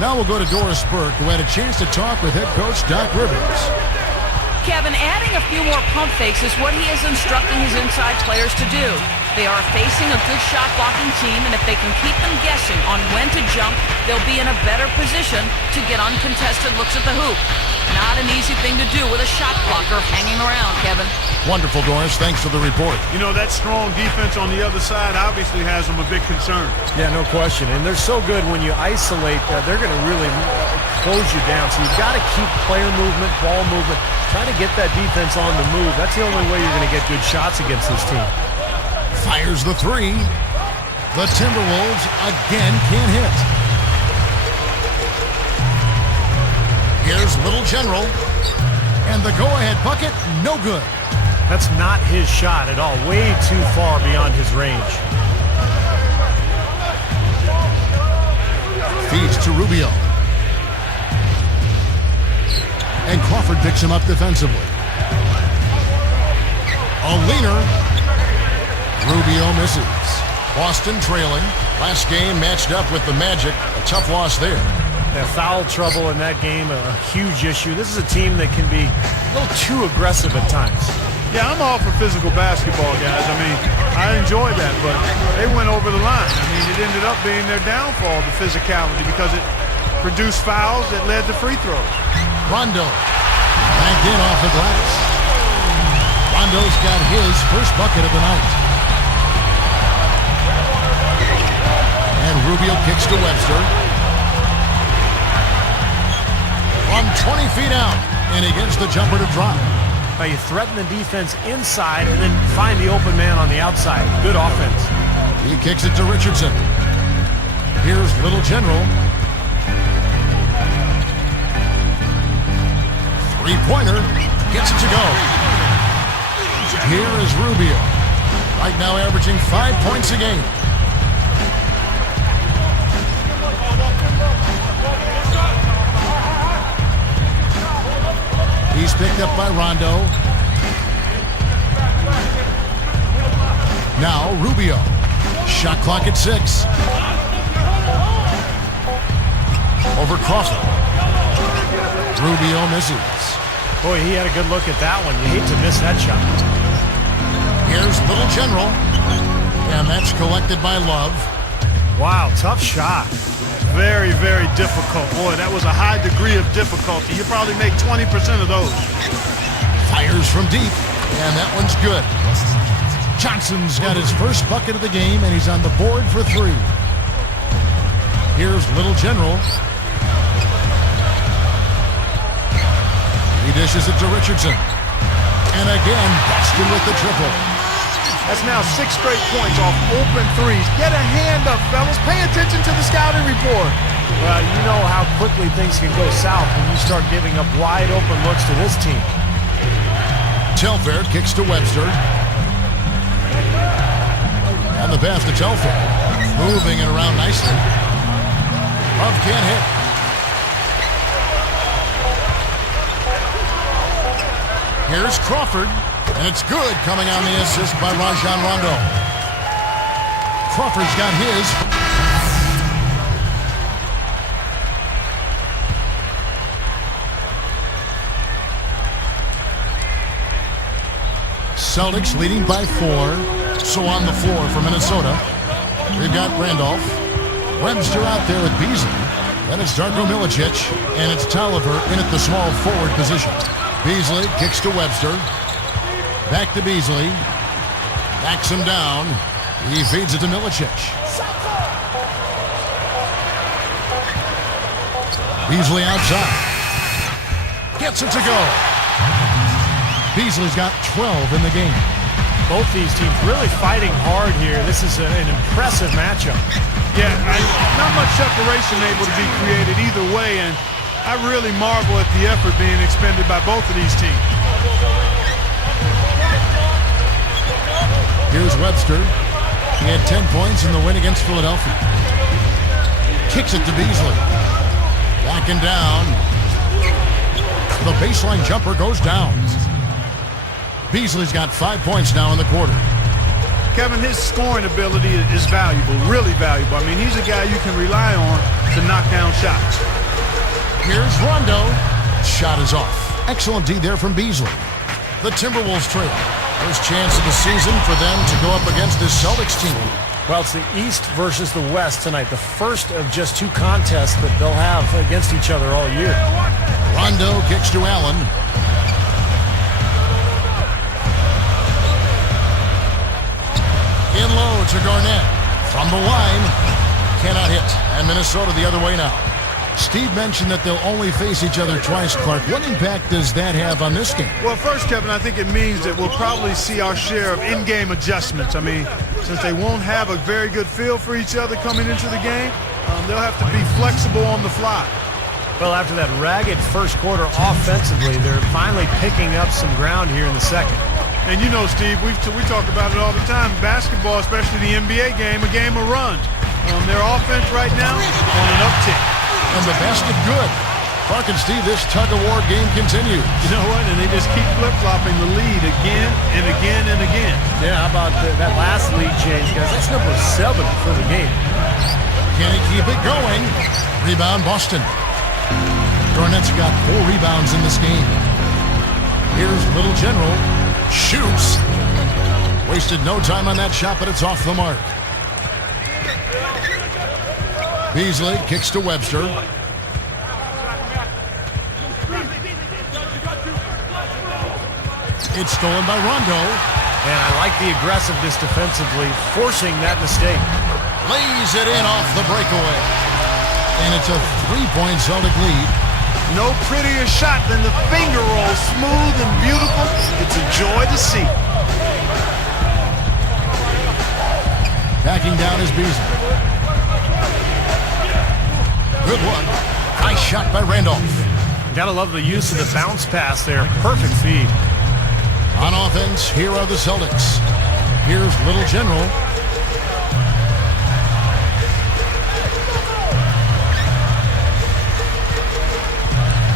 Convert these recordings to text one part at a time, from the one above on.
Now we'll go to Doris Burke, who had a chance to talk with head coach Doc Rivers. Kevin, adding a few more pump fakes is what he is instructing his inside players to do. They are facing a good shot blocking team, and if they can keep them guessing on when to jump, they'll be in a better position to get uncontested looks at the hoop. Not an easy thing to do with a shot blocker hanging around, Kevin. Wonderful, Doris. Thanks for the report. You know, that strong defense on the other side obviously has them a big concern. Yeah, no question. And they're so good when you isolate, they're going to really close you down. So you've got to keep player movement, ball movement, try to get that defense on the move. That's the only way you're going to get good shots against this team. Fires the three. The Timberwolves again can't hit. Here's Little General. And the go-ahead bucket, no good. That's not his shot at all. Way too far beyond his range. Feeds to Rubio. And Crawford picks him up defensively. A leaner. Rubio misses. Boston trailing. Last game matched up with the Magic. A tough loss there. Yeah, foul trouble in that game, a huge issue. This is a team that can be a little too aggressive at times. Yeah, I'm all for physical basketball, guys. I mean, I enjoy that, but they went over the line. I mean, it ended up being their downfall, the physicality, because it produced fouls that led to free throws. Rondo. Back in off the glass. Rondo's got his first bucket of the night. And Rubio kicks to Webster. From 20 feet out, and he gets the jumper to drop. Now you threaten the defense inside and then find the open man on the outside. Good offense. He kicks it to Richardson. Here's Little General. Three-pointer. Gets it to go. Here is Rubio. Right now averaging 5 points a game. He's picked up by Rondo. Now Rubio. Shot clock at 6. Over Crawford. Rubio misses. Boy, he had a good look at that one. You hate to miss that shot. Here's Little General. And that's collected by Love. Wow, tough shot. Very, very difficult. Boy, that was a high degree of difficulty. You probably make 20% of those. Fires from deep, and that one's good. Johnson's got his first bucket of the game, and he's on the board for 3. Here's Little General. He dishes it to Richardson. And again, Boston with the triple. That's now 6 straight points off open threes. Get a hand up, fellas. Pay attention to the scouting report. Well, you know how quickly things can go south when you start giving up wide open looks to this team. Telfair kicks to Webster. And the pass to Telfair. Moving it around nicely. Love can't hit. Here's Crawford. And it's good, coming on the assist by Rajon Rondo. Crawford's got his. Celtics leading by 4. So on the floor for Minnesota, we've got Randolph. Webster out there with Beasley. Then it's Darko Milicic, and it's Tolliver in at the small forward position. Beasley kicks to Webster. Back to Beasley. Backs him down. He feeds it to Milicic. Beasley outside. Gets it to go. Beasley's got 12 in the game. Both these teams really fighting hard here. This is an impressive matchup. Yeah, not much separation able to be created either way, and I really marvel at the effort being expended by both of these teams. Here's Webster. He had 10 points in the win against Philadelphia. Kicks it to Beasley. Backing down. The baseline jumper goes down. Beasley's got 5 points now in the quarter. Kevin, his scoring ability is valuable, really valuable. I mean, he's a guy you can rely on to knock down shots. Here's Rondo. Shot is off. Excellent D there from Beasley. The Timberwolves trail. First chance of the season for them to go up against this Celtics team. Well, it's the East versus the West tonight. The first of just 2 contests that they'll have against each other all year. Rondo kicks to Allen. In low to Garnett. From the line. Cannot hit. And Minnesota the other way now. Steve mentioned that they'll only face each other twice, Clark. What impact does that have on this game? Well, first, Kevin, I think it means that we'll probably see our share of in-game adjustments. I mean, since they won't have a very good feel for each other coming into the game, they'll have to be flexible on the fly. Well, after that ragged first quarter offensively, they're finally picking up some ground here in the second. And you know, Steve, we talk about it all the time. Basketball, especially the NBA game, a game of runs. Their offense right now on an uptick. And the basket good. Clark and Steve, this tug-of-war game continues. You know what? And they just keep flip-flopping the lead again and again and again. Yeah, how about that last lead change, guys? That's number 7 for the game. Can he keep it going? Rebound, Boston. Garnett's got 4 rebounds in this game. Here's Little General. Shoots. Wasted no time on that shot, but it's off the mark. Beasley kicks to Webster. It's stolen by Rondo. And I like the aggressiveness defensively, forcing that mistake. Lays it in off the breakaway. And it's a 3-point Celtic lead. No prettier shot than the finger roll. Smooth and beautiful. It's a joy to see. Backing down is Beasley. Good one. Nice shot by Randolph. Gotta love the use of the bounce pass there. Perfect feed. On offense, here are the Celtics. Here's Little General.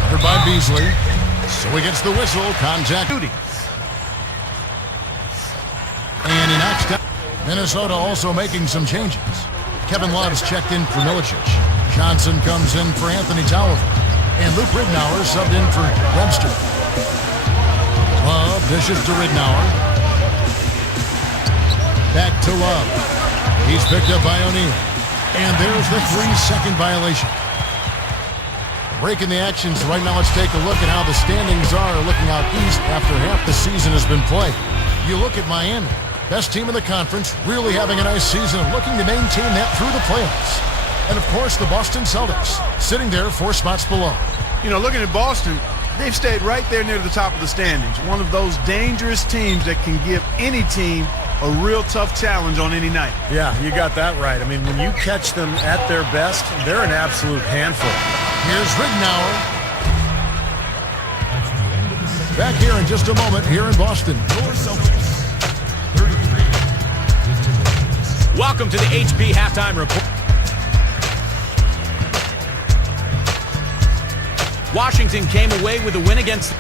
Covered by Beasley. So he gets the whistle. Contact duty. And he knocks down. Minnesota also making some changes. Kevin Love's checked in for Milicic. Johnson comes in for Anthony Tolliver. And Luke Ridnour subbed in for Webster. Love dishes to Ridnour. Back to Love. He's picked up by O'Neal. And there's the 3-second violation. Breaking the actions right now, let's take a look at how the standings are looking out east after half the season has been played. You look at Miami. Best team in the conference, really having a nice season and looking to maintain that through the playoffs. And, of course, the Boston Celtics, sitting there 4 spots below. You know, looking at Boston, they've stayed right there near the top of the standings. One of those dangerous teams that can give any team a real tough challenge on any night. Yeah, you got that right. I mean, when you catch them at their best, they're an absolute handful. Here's Ridnour. Back here in just a moment here in Boston. Welcome to the HP Halftime Report. Washington came away with a win against...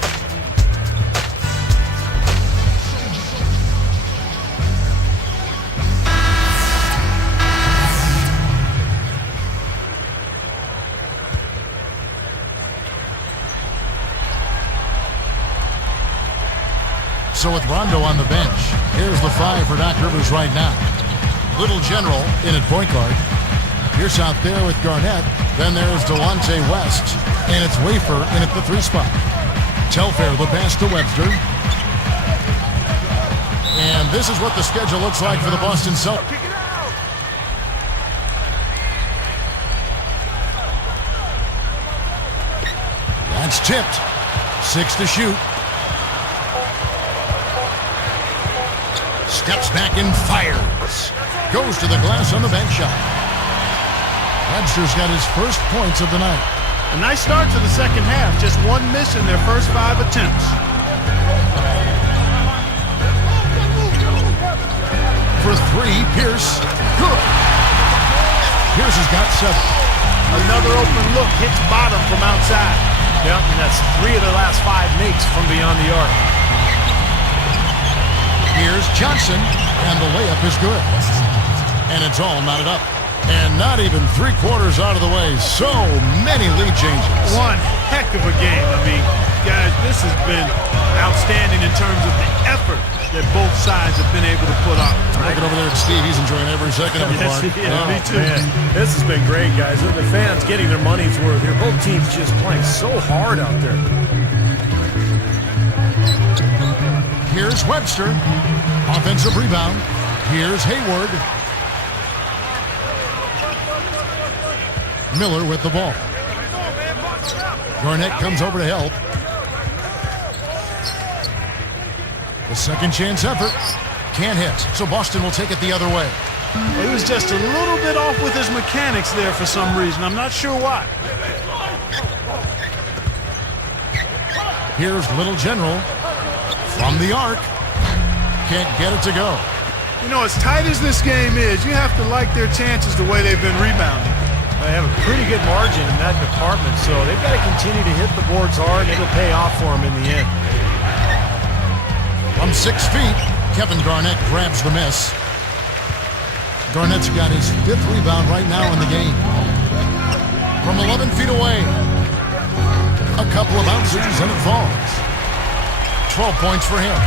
So with Rondo on the bench, here's the 5 for Doc Rivers right now. Little General in at point guard. Pierce out there with Garnett. Then there's Delonte West. And it's Wafer in at the 3 spot. Telfair the pass to Webster. And this is what the schedule looks like for the Boston Celtics. That's tipped. 6 to shoot. Steps back and fires. Goes to the glass on the bank shot. Webster's got his first points of the night. A nice start to the second half. Just 1 miss in their first 5 attempts. For 3, Pierce. Good. Pierce has got 7. Another open look. Hits bottom from outside. Yep, and that's 3 of their last 5 makes from beyond the arc. Here's Johnson, and the layup is good. And it's all knotted up. And not even 3/4 out of the way. So many lead changes. One heck of a game. I mean, guys, this has been outstanding in terms of the effort that both sides have been able to put on. Looking over there at Steve, he's enjoying every second of it, Mark. Me too. Man, this has been great, guys. The fans getting their money's worth here. Both teams just playing so hard out there. Here's Webster. Offensive rebound. Here's Hayward. Miller with the ball. Garnett comes over to help. The second chance effort. Can't hit. So Boston will take it the other way. He was just a little bit off with his mechanics there for some reason. I'm not sure why. Here's Little General from the arc. Can't get it to go. You know, as tight as this game is, you have to like their chances the way they've been rebounding. They have a pretty good margin in that department, so they've got to continue to hit the boards hard, and it'll pay off for them in the end. From 6 feet, Kevin Garnett grabs the miss. Garnett's got his 5th rebound right now in the game. From 11 feet away, a couple of bounces and it falls. 12 points for him.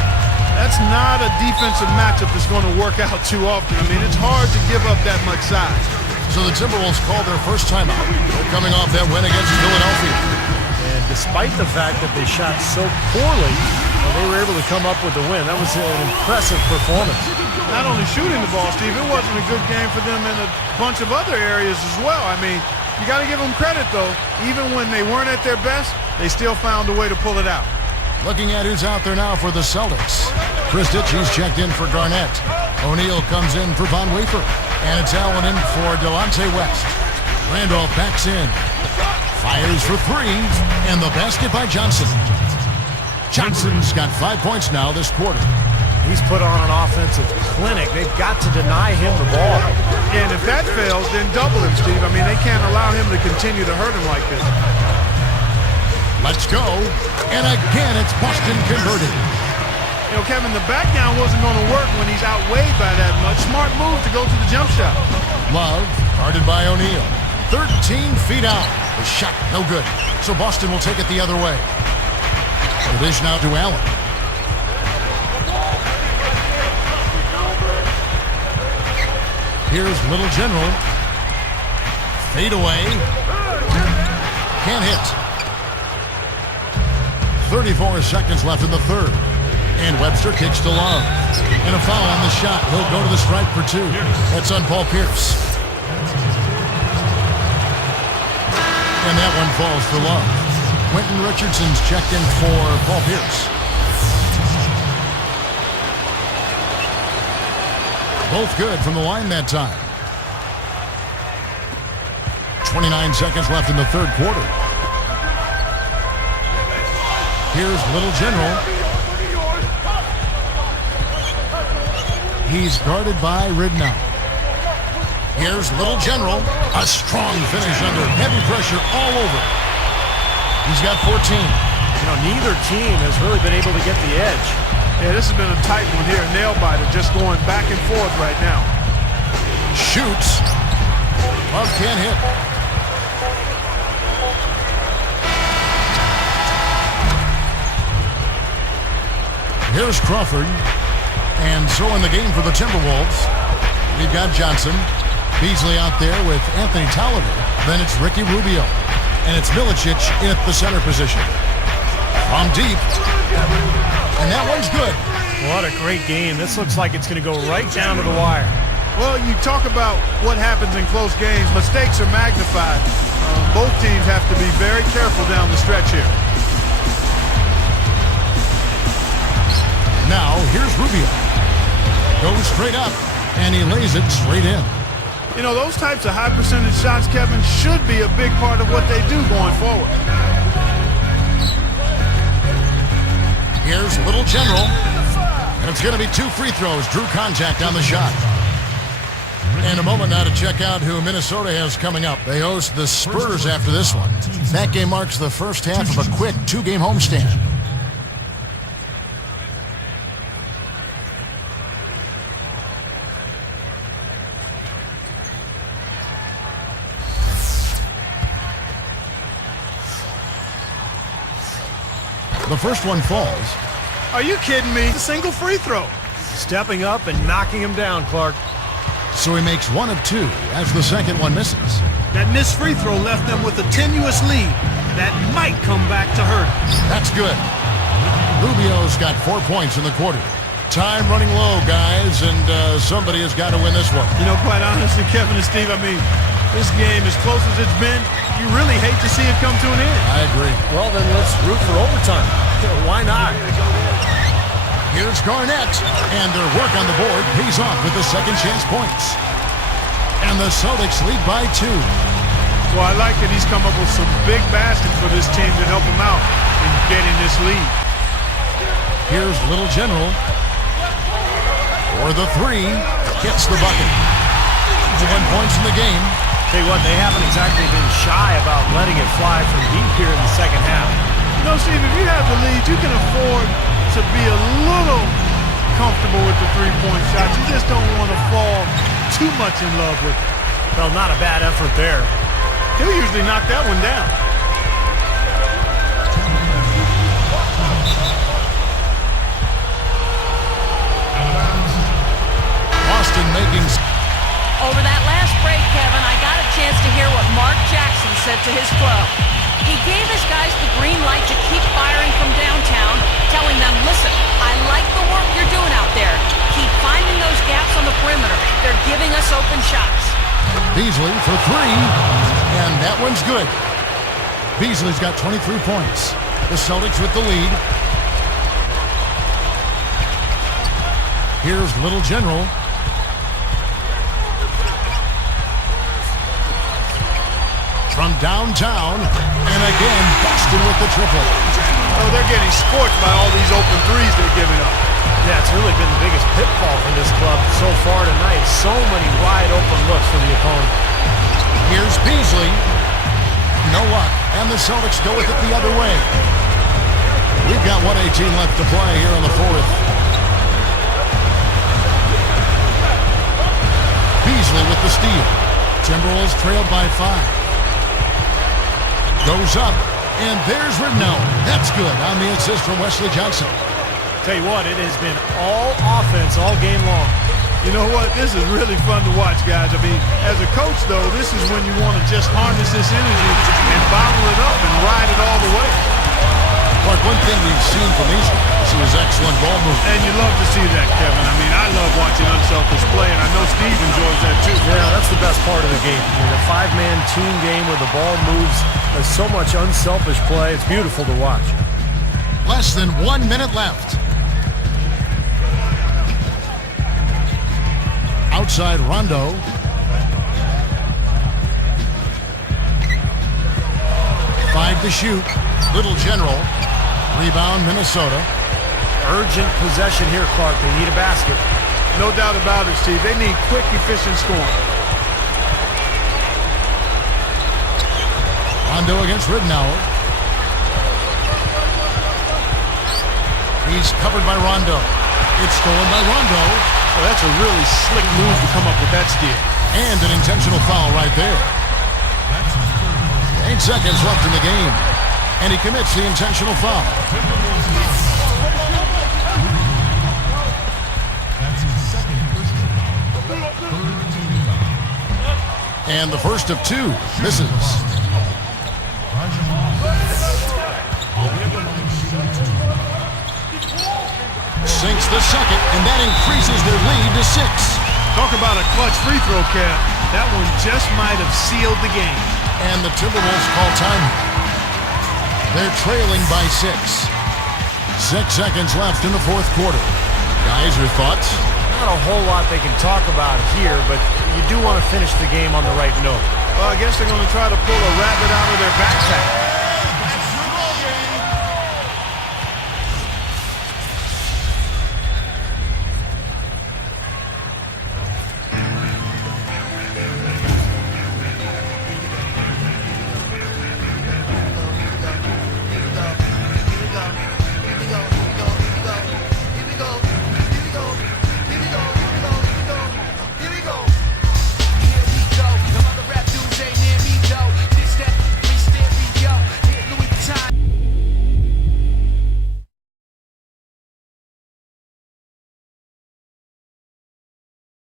That's not a defensive matchup that's going to work out too often. I mean, it's hard to give up that much size. So the Timberwolves called their first timeout. They're coming off that win against Philadelphia. And despite the fact that they shot so poorly, they were able to come up with the win. That was an impressive performance. Not only shooting the ball, Steve, it wasn't a good game for them in a bunch of other areas as well. I mean, you got to give them credit, though. Even when they weren't at their best, they still found a way to pull it out. Looking at who's out there now for the Celtics. Chris Ditchy's checked in for Garnett. O'Neal comes in for Von Wafer. And it's Allen in for Delonte West. Randolph backs in. Fires for 3. And the basket by Johnson. Johnson's got 5 points now this quarter. He's put on an offensive clinic. They've got to deny him the ball. And if that fails, then double him, Steve. I mean, they can't allow him to continue to hurt him like this. Let's go. And again, it's Boston converted. You know, Kevin, the back down wasn't going to work when he's outweighed by that much. Smart move to go to the jump shot. Love, guarded by O'Neal. 13 feet out. The shot, no good. So Boston will take it the other way. The dish now to Allen. Here's Little General. Fade away. Can't hit. 34 seconds left in the third. And Webster kicks to Love. And a foul on the shot. He'll go to the stripe for 2. That's on Paul Pierce. And that one falls for Love. Quentin Richardson's checked in for Paul Pierce. Both good from the line that time. 29 seconds left in the third quarter. Here's Little General. He's guarded by Ridnow. Here's Little General. A strong finish under heavy pressure all over. He's got 14. You know, neither team has really been able to get the edge. Yeah, this has been a tight one here. Nail-biter just going back and forth right now. Shoots. Love can't hit. Here's Crawford. And so in the game for the Timberwolves, we've got Johnson. Beasley out there with Anthony Tolliver. Then it's Ricky Rubio. And it's Milicic in the center position. From deep. And that one's good. What a great game. This looks like it's going to go right down to the wire. Well, you talk about what happens in close games. Mistakes are magnified. Both teams have to be very careful down the stretch here. Now, here's Rubio. Goes straight up, and he lays it straight in. You know, those types of high percentage shots, Kevin, should be a big part of what they do going forward. Here's Little General. And it's going to be 2 free throws. Drew contact on the shot. And a moment now to check out who Minnesota has coming up. They host the Spurs after this one. That game marks the first half of a quick 2-game homestand. The first one falls. Are you kidding me? It's a single free throw. Stepping up and knocking him down, Clark. So he makes 1 of 2 as the second one misses. That missed free throw left them with a tenuous lead. That might come back to hurt. That's good. Rubio's got 4 points in the quarter. Time running low, guys, and somebody has got to win this one. You know, quite honestly, Kevin and Steve, I mean, this game, as close as it's been, you really hate to see it come to an end. I agree. Well, then let's root for overtime. Why not? Here's Garnett, and their work on the board pays off with the second chance points. And the Celtics lead by 2. Well, I like that he's come up with some big baskets for this team to help him out in getting this lead. Here's Little General. For the 3, hits the bucket. 1 points in the game. Tell you what, they haven't exactly been shy about letting it fly from deep here in the second half. You know, Steve, if you have the lead, you can afford to be a little comfortable with the three-point shots. You just don't want to fall too much in love with it. Well, not a bad effort there. He'll usually knock that one down. Boston making... Over that last break, Kevin, I got a chance to hear what Mark Jackson said to his club. He gave his guys the green light to keep firing from downtown, telling them, listen, I like the work you're doing out there. Keep finding those gaps on the perimeter. They're giving us open shots. Beasley for 3, and that one's good. Beasley's got 23 points. The Celtics with the lead. Here's Little General. From downtown, and again, Boston with the triple. Oh, they're getting scorched by all these open threes they're giving up. Yeah, it's really been the biggest pitfall for this club so far tonight. So many wide open looks for the opponent. Here's Beasley. No luck, and the Celtics go with it the other way. We've got 1:18 left to play here in the fourth. Beasley with the steal. Timberwolves trailed by 5. Goes up, and there's Ridnow. That's good on the assist from Wesley Johnson. Tell you what, it has been all offense all game long. You know what? This is really fun to watch, guys. I mean, as a coach, though, this is when you want to just harness this energy and bottle it up and ride it all the way. Clark, one thing we've seen from these guys is excellent ball movement. And you love to see that, Kevin. I mean, I love watching unselfish play, and I know Steve enjoys that too. Yeah, that's the best part of the game. I mean, a 5-man team game where the ball moves. There's so much unselfish play. It's beautiful to watch. Less than 1 minute left. Outside Rondo. Five to shoot. Little General. Rebound, Minnesota. Urgent possession here, Clark. They need a basket. No doubt about it, Steve. They need quick, efficient scoring. Rondo against Ridnour. He's covered by Rondo. It's stolen by Rondo. Well, that's a really slick move to come up with that steal. And an intentional foul right there. 8 seconds left in the game. And he commits the intentional foul. And the first of 2 misses. Sinks the second, and that increases their lead to 6. Talk about a clutch free throw, Kev. That one just might have sealed the game. And the Timberwolves call time. They're trailing by 6. 6 seconds left in the fourth quarter. Guys, your thoughts? Not a whole lot they can talk about here, but you do want to finish the game on the right note. Well, I guess they're going to try to pull a rabbit out of their backpack.